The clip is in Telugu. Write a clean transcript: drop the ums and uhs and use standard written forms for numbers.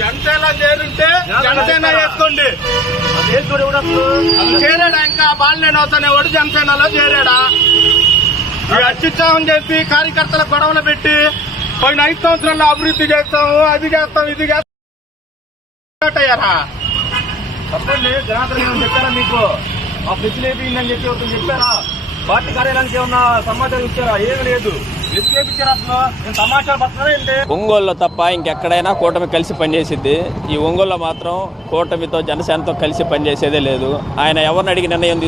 జనసేన చేరుంటే జనసేన వేసుకోండి. చేరాడా ఇంకా బాలినేని అవుతానేవాడు జనసేనలో చేరాడా? అత్యుత్సాహం చేసి కార్యకర్తల గొడవలు పెట్టి పోయిన 5 సంవత్సరాల్లో అభివృద్ధి చేస్తాము, అది చేస్తాం, ఇది చేస్తాయ్యారా? తప్పండి. జనార్దన్ చెప్పారా మీకు? మా ఫ్రిడ్జ్ లేపిందని చెప్పి చెప్పారా? పార్టీ కార్యాలయానికి ఏమన్నా సమాచారం ఇచ్చారా? ఏమీ లేదు. ఎందుకు చేపించారు అసలు? నేను సమాచారం పడుతున్నారా ఏంటి? ఒంగోలులో తప్ప ఇంకెక్కడైనా కూటమి కలిసి పనిచేసిద్ది. ఈ ఒంగోలులో మాత్రం కూటమితో జనసేనతో కలిసి పనిచేసేదే లేదు. ఆయన ఎవరిని అడిగి నిర్ణయం